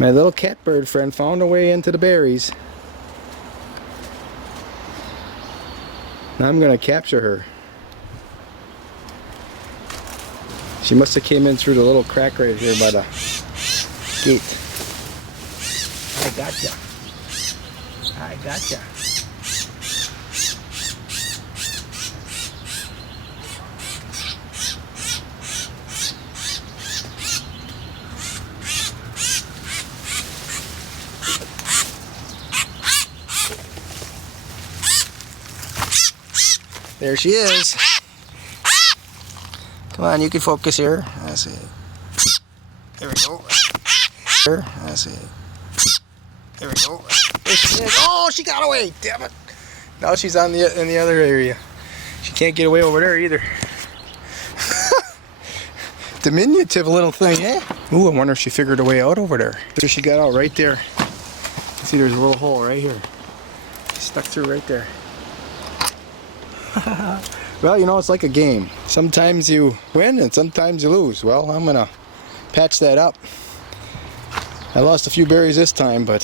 My little catbird friend found a way into the berries. Now I'm gonna capture her. She must have came in through the little crack right here by the gate. I gotcha. I gotcha. There she is. Come on, you can focus here. That's it. There we go. Here. That's it. There we go. There she is. Oh, she got away. Damn it. Now she's in the other area. She can't get away over there either. Diminutive little thing, eh? Ooh, I wonder if she figured a way out over there. There she got out right there. See, there's a little hole right here. Stuck through right there. Well, you know, it's like a game. Sometimes you win and sometimes you lose. Well, I'm gonna patch that up. I lost a few berries this time, but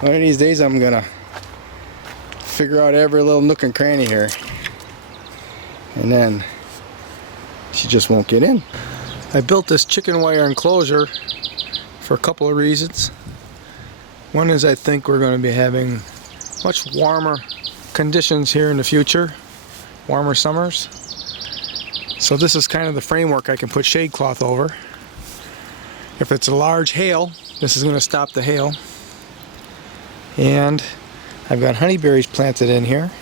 one of these days I'm gonna figure out every little nook and cranny here. And then she just won't get in. I built this chicken wire enclosure for a couple of reasons. One is I think we're going to be having much warmer conditions here in the future, warmer summers. So this is kind of the framework I can put shade cloth over. If it's a large hail, this is going to stop the hail. And I've got honeyberries planted in here,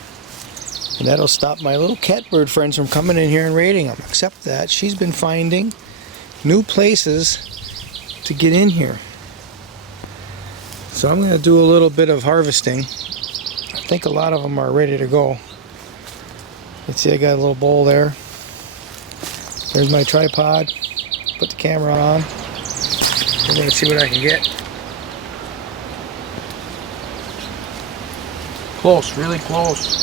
and that'll stop my little catbird friends from coming in here and raiding them. Except that she's been finding new places to get in here. So I'm going to do a little bit of harvesting. I think a lot of them are ready to go. Let's see, I got a little bowl there. There's my tripod. Put the camera on. We're going to see what I can get. Close, really close.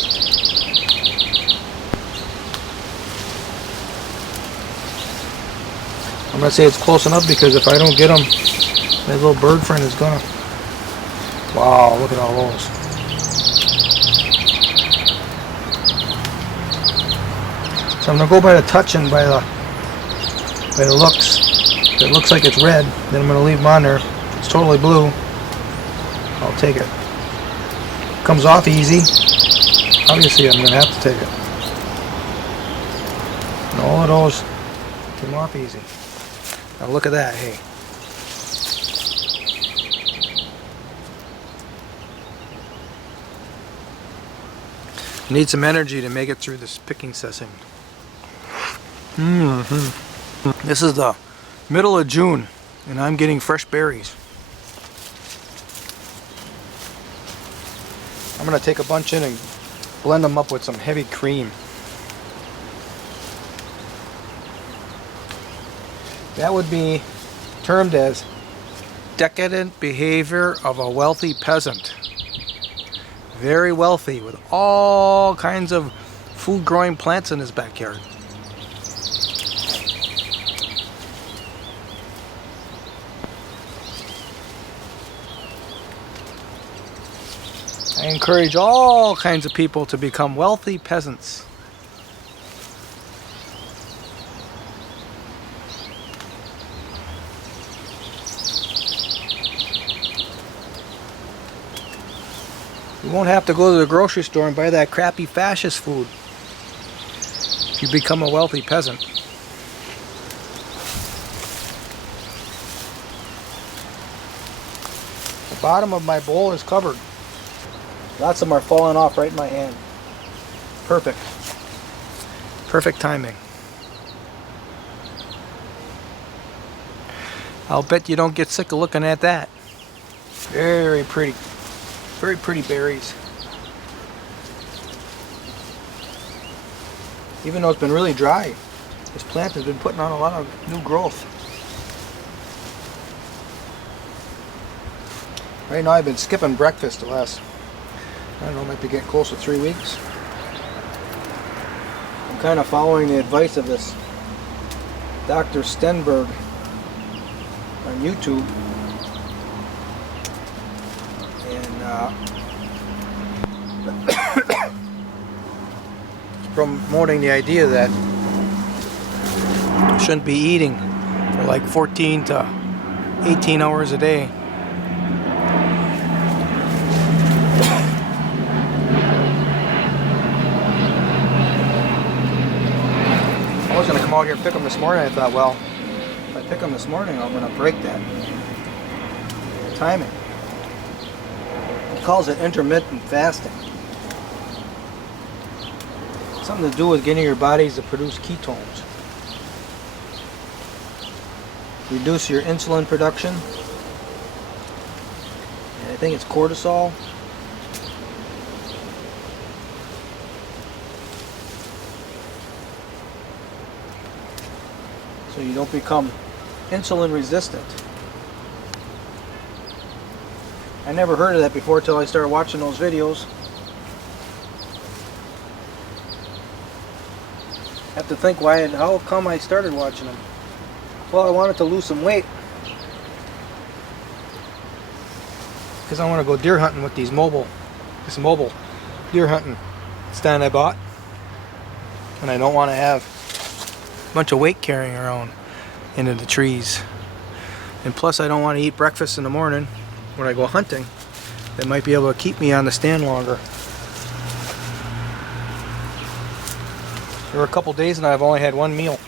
I'm going to say it's close enough because if I don't get them, my little bird friend is going to... Wow, look at all those. So I'm going to go by the touch and by the looks. If it looks like it's red, then I'm going to leave them on there. If it's totally blue, I'll take it. Comes off easy. Obviously I'm going to have to take it. And all of those came off easy. Now look at that, hey. Need some energy to make it through this picking session. This is the middle of June and I'm getting fresh berries. I'm going to take a bunch in and blend them up with some heavy cream. That would be termed as decadent behavior of a wealthy peasant. Very wealthy with all kinds of food growing plants in his backyard. I encourage all kinds of people to become wealthy peasants. You won't have to go to the grocery store and buy that crappy fascist food if you become a wealthy peasant. The bottom of my bowl is covered. Lots of them are falling off right in my hand. Perfect. Perfect timing. I'll bet you don't get sick of looking at that. Very pretty. Very pretty berries. Even though it's been really dry, this plant has been putting on a lot of new growth. Right now I've been skipping breakfast the last, I don't know, might be getting close to 3 weeks. I'm kind of following the advice of this Dr. Stenberg on YouTube. promoting the idea that you shouldn't be eating for like 14 to 18 hours a day. I was going to come out here and pick them this morning. I thought, well, if I pick them this morning, I'm going to break that timing. He calls it intermittent fasting. Something to do with getting your bodies to produce ketones. Reduce your insulin production. And I think it's cortisol. So you don't become insulin resistant. I never heard of that before until I started watching those videos. I have to think how come I started watching them. Well, I wanted to lose some weight because I want to go deer hunting with this mobile deer hunting stand I bought, and I don't want to have a bunch of weight carrying around into the trees. And plus, I don't want to eat breakfast in the morning when I go hunting. That might be able to keep me on the stand longer. There were a couple days and I've only had one meal.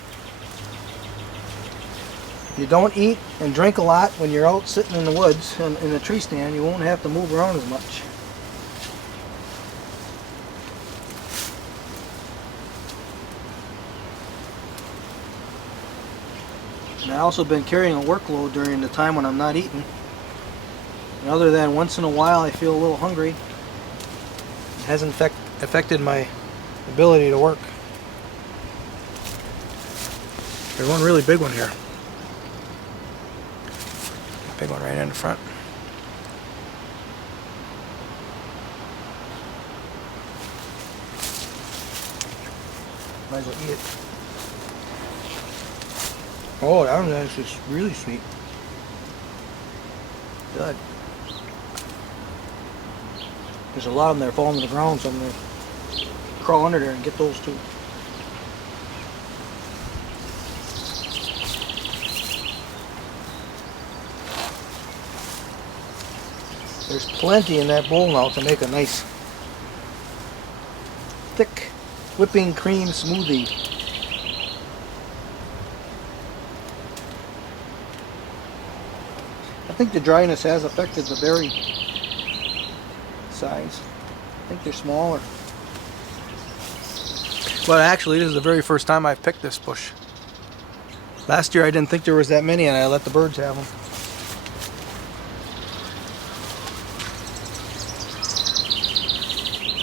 If you don't eat and drink a lot when you're out sitting in the woods in the tree stand, you won't have to move around as much. And I've also been carrying a workload during the time when I'm not eating. And other than once in a while I feel a little hungry, it hasn't affected my ability to work. There's one really big one here. Big one right in the front. Might as well eat it. Oh, that one is just really sweet. Good. There's a lot of them that are falling to the ground, so I'm going to crawl under there and get those too. There's plenty in that bowl now to make a nice thick whipping cream smoothie. I think the dryness has affected the berry size. I think they're smaller. But actually, this is the very first time I've picked this bush. Last year I didn't think there was that many and I let the birds have them.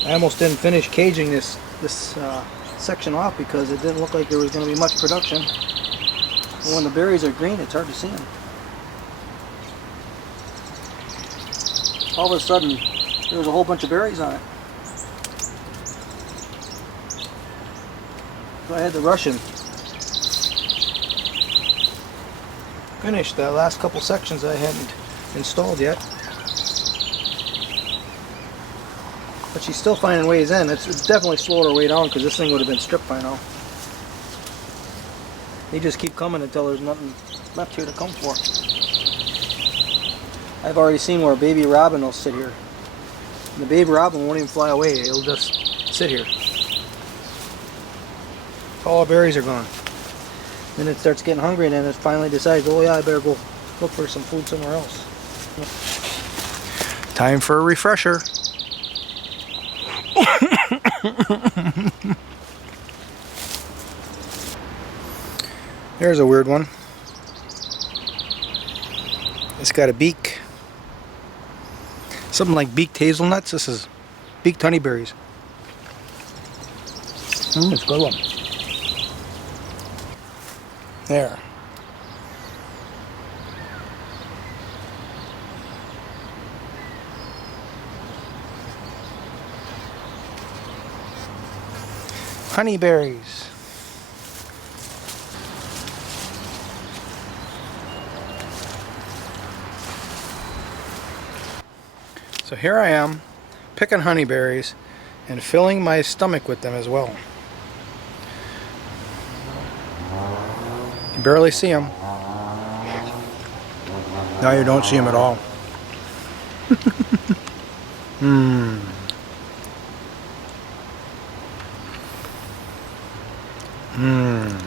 I almost didn't finish caging this section off because it didn't look like there was going to be much production. And when the berries are green, it's hard to see them. All of a sudden, there was a whole bunch of berries on it. So I had to rush and finish the last couple sections I hadn't installed yet. But she's still finding ways in. It's definitely slowed her way down because this thing would have been stripped by now. They just keep coming until there's nothing left here to come for. I've already seen where a baby robin will sit here. And the baby robin won't even fly away. It'll just sit here. All the berries are gone. Then it starts getting hungry and then it finally decides, oh yeah, I better go look for some food somewhere else. Time for a refresher. There's a weird one. It's got a beak. Something like beaked hazelnuts. This is beaked honeyberries. It's a good one. There. Honeyberries. So here I am, picking honeyberries and filling my stomach with them as well. You barely see them. Now you don't see them at all. Mmm. Mmm.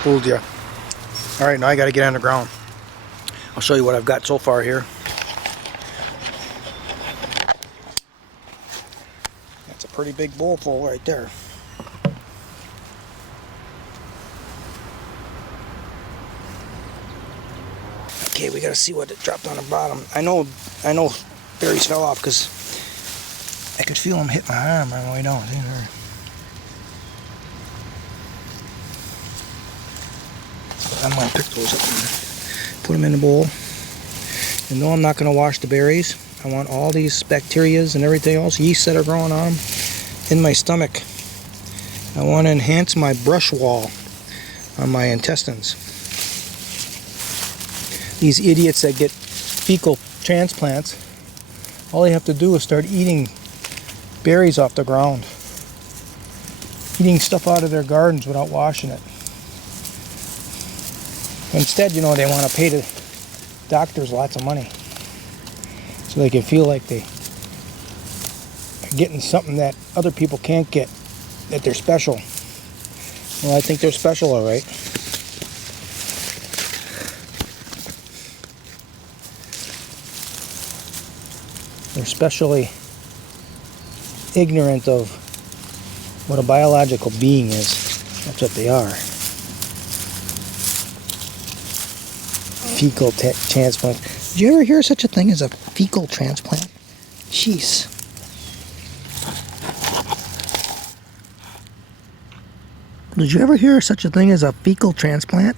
Fooled you. Alright, now I gotta get on the ground. I'll show you what I've got so far here. That's a pretty big bowl full right there. Okay, we gotta see what it dropped on the bottom. I know berries fell off because I could feel them hit my arm on the way down. See there? I'm gonna pick those up and put them in the bowl. And no, I'm not gonna wash the berries. I want all these bacterias and everything else, yeast that are growing on them, in my stomach. I want to enhance my brush wall on my intestines. These idiots that get fecal transplants, all they have to do is start eating berries off the ground. Eating stuff out of their gardens without washing it. Instead, you know, they want to pay the doctors lots of money so they can feel like they are getting something that other people can't get, that they're special. Well, I think they're special, all right. They're especially ignorant of what a biological being is. That's what they are. Fecal transplant. Did you ever hear such a thing as a fecal transplant? Jeez. Did you ever hear such a thing as a fecal transplant?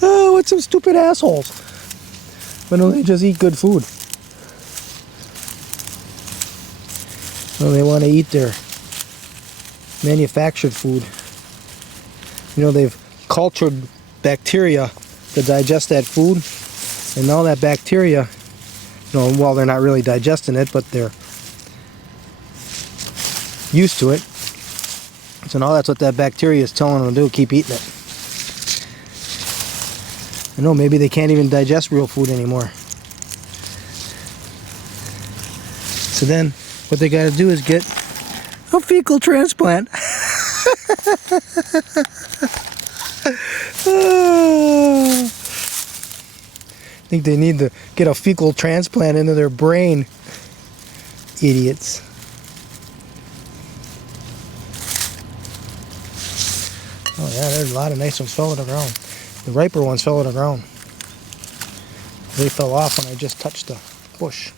Oh, what some stupid assholes. Why don't they just eat good food? Well, they want to eat their manufactured food. You know, they've cultured bacteria to digest that food, and now that bacteria, you know, well, they're not really digesting it, but they're used to it. So now that's what that bacteria is telling them to do, keep eating it. I know, maybe they can't even digest real food anymore. So then what they got to do is get a fecal transplant. I think they need to get a fecal transplant into their brain. Idiots. Oh yeah, there's a lot of nice ones fell to the ground. The riper ones fell to the ground. They fell off when I just touched the bush.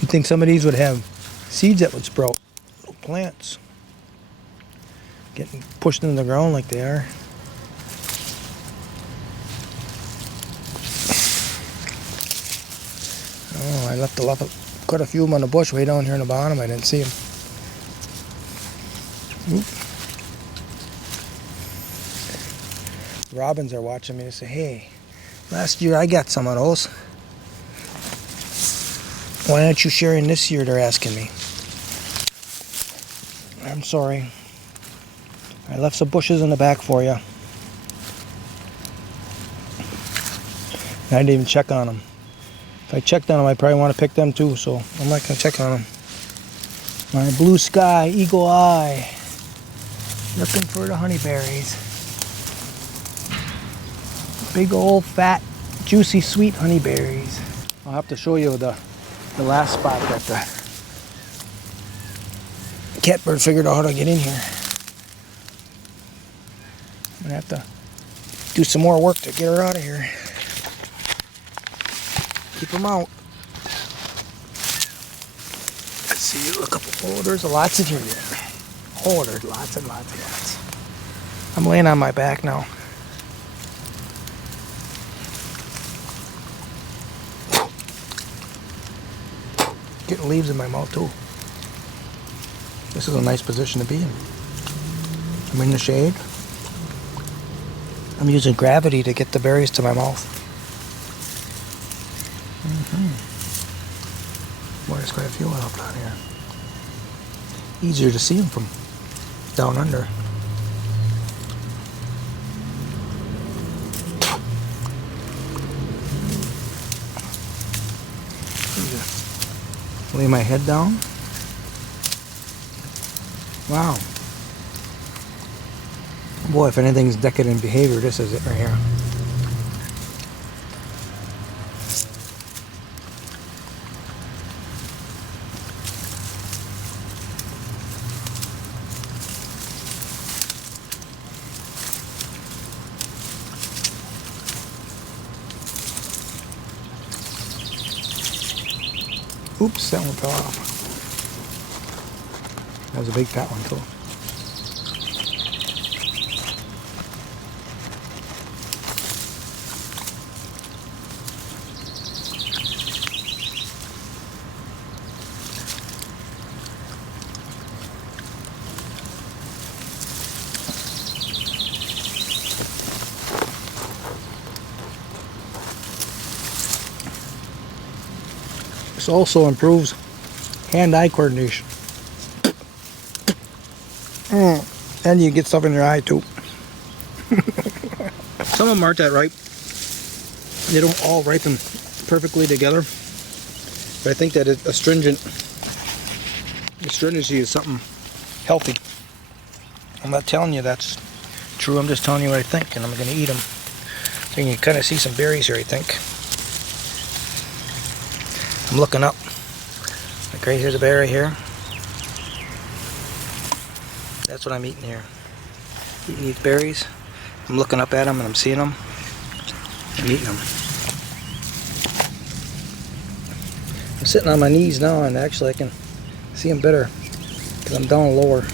You'd think some of these would have seeds that would sprout. Little plants. Getting pushed into the ground like they are. Oh, I left quite a few of them on the bush way down here in the bottom. I didn't see them. Oop. Robins are watching me to say, hey, last year I got some of those. Why aren't you sharing this year? They're asking me. I'm sorry. I left some bushes in the back for you. I didn't even check on them. If I checked on them, I probably want to pick them too, so I'm not going to check on them. My blue sky, eagle eye. Looking for the honeyberries. Big old fat, juicy, sweet honeyberries. I'll have to show you the last spot that the catbird figured out how to get in here. I'm gonna have to do some more work to get her out of here. Keep them out. Let's see, look up. Oh, there's lots in here yet. Oh, there's lots and lots and lots. I'm laying on my back now. Getting leaves in my mouth too. This is a nice position to be in. I'm in the shade. I'm using gravity to get the berries to my mouth. Boy, there's quite a few up down here. Easier to see them from down under. Lay my head down. Wow. Boy, if anything's decadent behavior, this is it right here. Oops, that one fell off. That was a big fat one too. This also improves hand-eye coordination. And you get stuff in your eye too. Some of them aren't that ripe. They don't all ripen perfectly together. But I think that astringency is something healthy. I'm not telling you that's true. I'm just telling you what I think, and I'm going to eat them. So you can kind of see some berries here, I think. I'm looking up. Like right here's a berry here. That's what I'm eating here. Eating these berries. I'm looking up at them and I'm seeing them. I'm eating them. I'm sitting on my knees now and actually I can see them better because I'm down lower.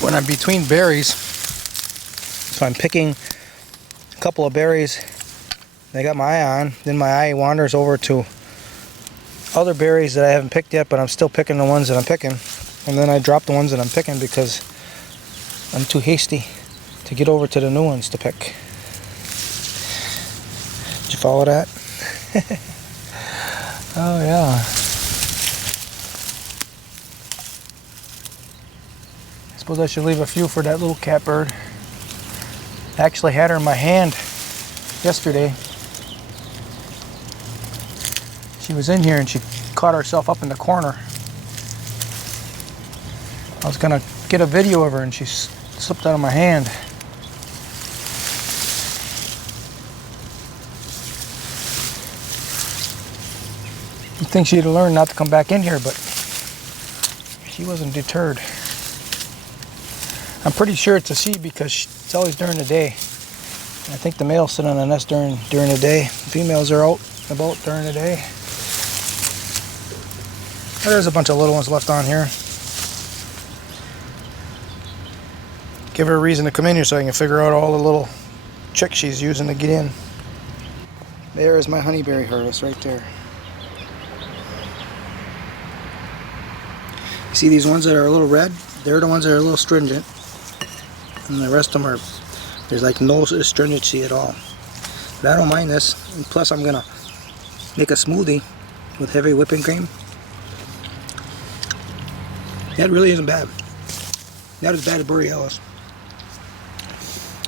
When I'm between berries, so I'm picking a couple of berries I got my eye on, then my eye wanders over to other berries that I haven't picked yet, but I'm still picking the ones that I'm picking, and then I drop the ones that I'm picking because I'm too hasty to get over to the new ones to pick. Did you follow that? Oh yeah. I suppose I should leave a few for that little catbird. I actually had her in my hand yesterday. She was in here and she caught herself up in the corner. I was gonna get a video of her and she slipped out of my hand. You'd think she'd have learned not to come back in here, but she wasn't deterred. I'm pretty sure it's a she because it's always during the day. I think the males sit on the nest during the day. The females are out about during the day. There's a bunch of little ones left on here. Give her a reason to come in here so I can figure out all the little tricks she's using to get in. There is my honeyberry harvest right there. You see these ones that are a little red? They're the ones that are a little stringent. And the rest of them are, there's like no astringency at all. But I don't mind this. And plus I'm gonna make a smoothie with heavy whipping cream. That really isn't bad. Not as bad as Burry Ellis.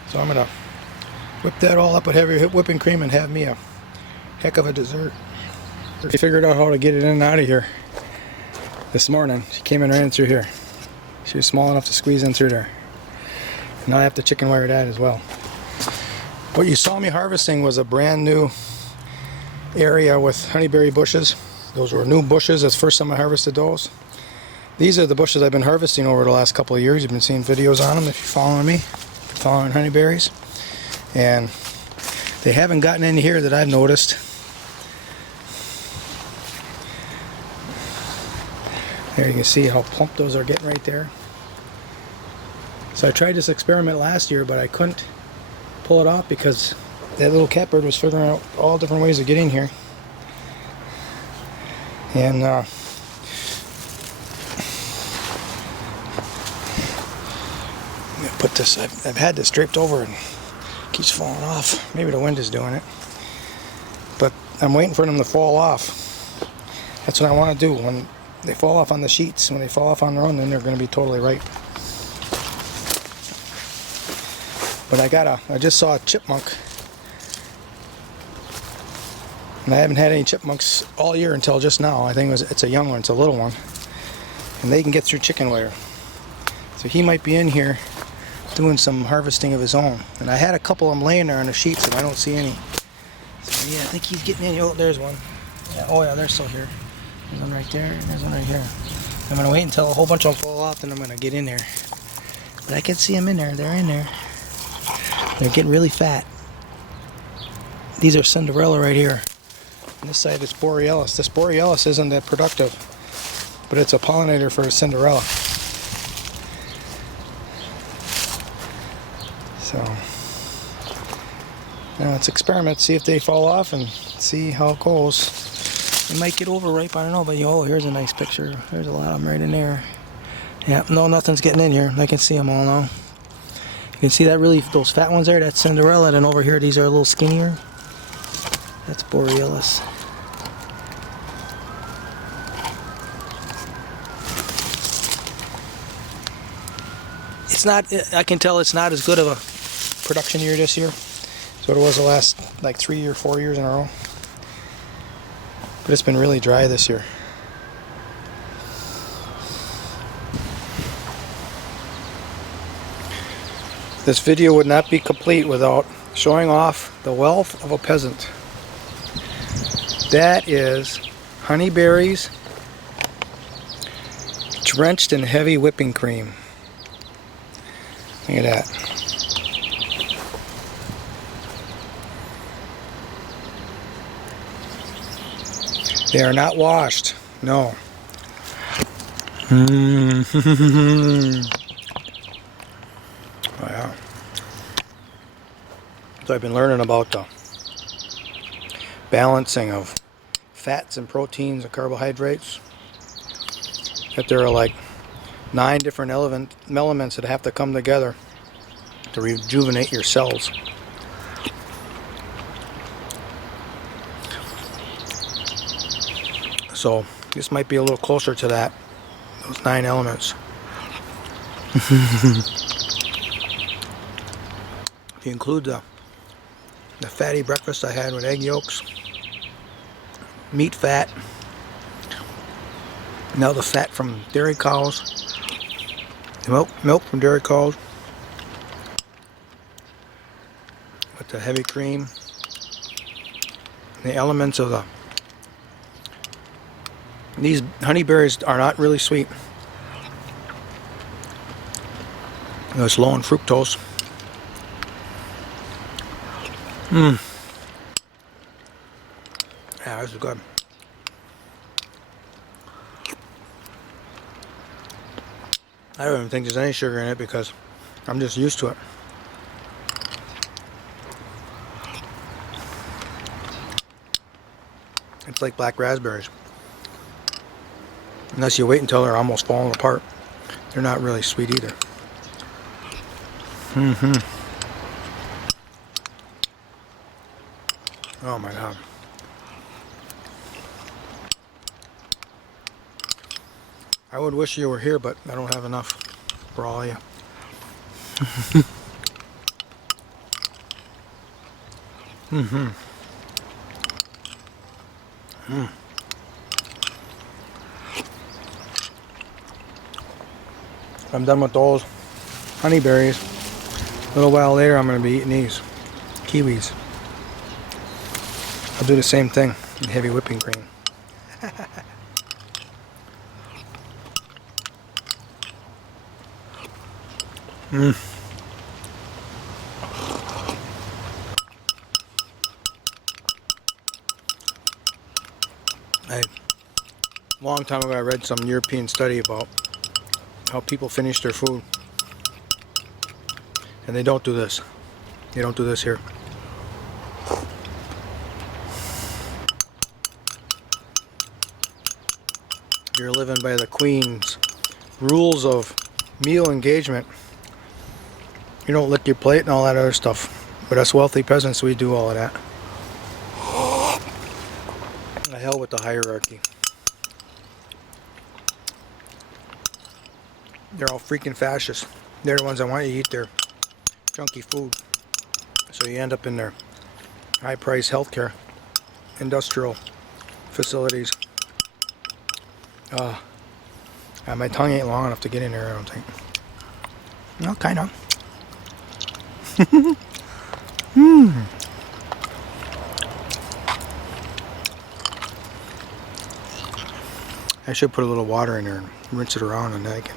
So I'm gonna whip that all up with heavy whipping cream and have me a heck of a dessert. She figured out how to get it in and out of here this morning. She came and ran through here. She was small enough to squeeze in through there. Now I have to chicken wire that as well. What you saw me harvesting was a brand new area with honeyberry bushes. Those were new bushes. That's the first time I harvested those. These are the bushes I've been harvesting over the last couple of years. You've been seeing videos on them if you're following me, following honeyberries. And they haven't gotten in here that I've noticed. There you can see how plump those are getting right there. So I tried this experiment last year, but I couldn't pull it off because that little catbird was figuring out all different ways of getting here. And put this, I've had this draped over and it keeps falling off. Maybe the wind is doing it. But I'm waiting for them to fall off. That's what I want to do. When they fall off on the sheets, when they fall off on their own, then they're going to be totally ripe. But I just saw a chipmunk. And I haven't had any chipmunks all year until just now. I think it's a young one, it's a little one. And they can get through chicken wire. So he might be in here doing some harvesting of his own. And I had a couple of them laying there on the sheets and I don't see any. So yeah, I think he's getting in. Oh, there's one. Yeah, oh yeah, they're still here. There's one right there and there's one right here. I'm going to wait until a whole bunch of them fall off and I'm going to get in there. But I can see them in there. They're in there. They're getting really fat. These are Cinderella right here. On this side it's Borealis. This Borealis isn't that productive, but it's a pollinator for a Cinderella. So, now let's experiment, see if they fall off and see how it goes. They might get overripe, I don't know, but oh, here's a nice picture. There's a lot of them right in there. Yeah, no, nothing's getting in here. I can see them all now. You can see that those fat ones there, that's Cinderella, and over here these are a little skinnier. That's Borealis. It's not, I can tell it's not as good of a production year this year as what it was the last like 3 or 4 years in a row. But it's been really dry this year. This video would not be complete without showing off the wealth of a peasant. That is honeyberries drenched in heavy whipping cream. Look at that. They are not washed. No. Oh yeah. So I've been learning about the balancing of fats and proteins and carbohydrates. That there are like 9 different elements that have to come together to rejuvenate your cells. So this might be a little closer to that, those 9 elements. If you include the fatty breakfast I had with egg yolks, meat fat, now the fat from dairy cows, milk from dairy cows, with the heavy cream, the elements of these honeyberries are not really sweet. It's low in fructose. Yeah, this is good. I don't even think there's any sugar in it because I'm just used to it. It's like black raspberries. Unless you wait until they're almost falling apart. They're not really sweet either. Oh my God. I would wish you were here, but I don't have enough for all of you. I'm done with those honeyberries. A little while later I'm going to be eating these kiwis. I'll do the same thing in heavy whipping cream. A long time ago I read some European study about how people finish their food, and they don't do this. They don't do this here. You're living by the Queen's rules of meal engagement. You don't lick your plate and all that other stuff. But us wealthy peasants, we do all of that. The hell with the hierarchy. They're all freaking fascists. They're the ones that want you to eat their junky food. So you end up in their high-priced healthcare, industrial facilities. My tongue ain't long enough to get in there, I don't think. Well, kind of. I should put a little water in there and rinse it around, and then I can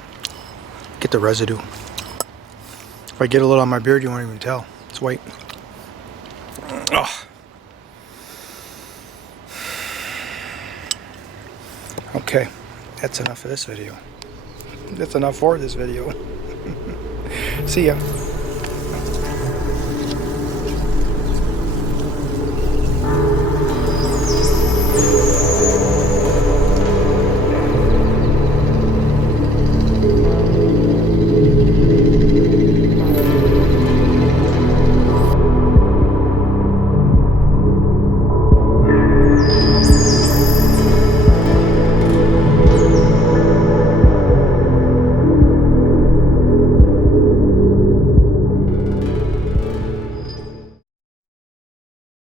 get the residue. If I get a little on my beard, you won't even tell. It's white. Ugh. Okay, that's enough of this video. That's enough for this video. See ya.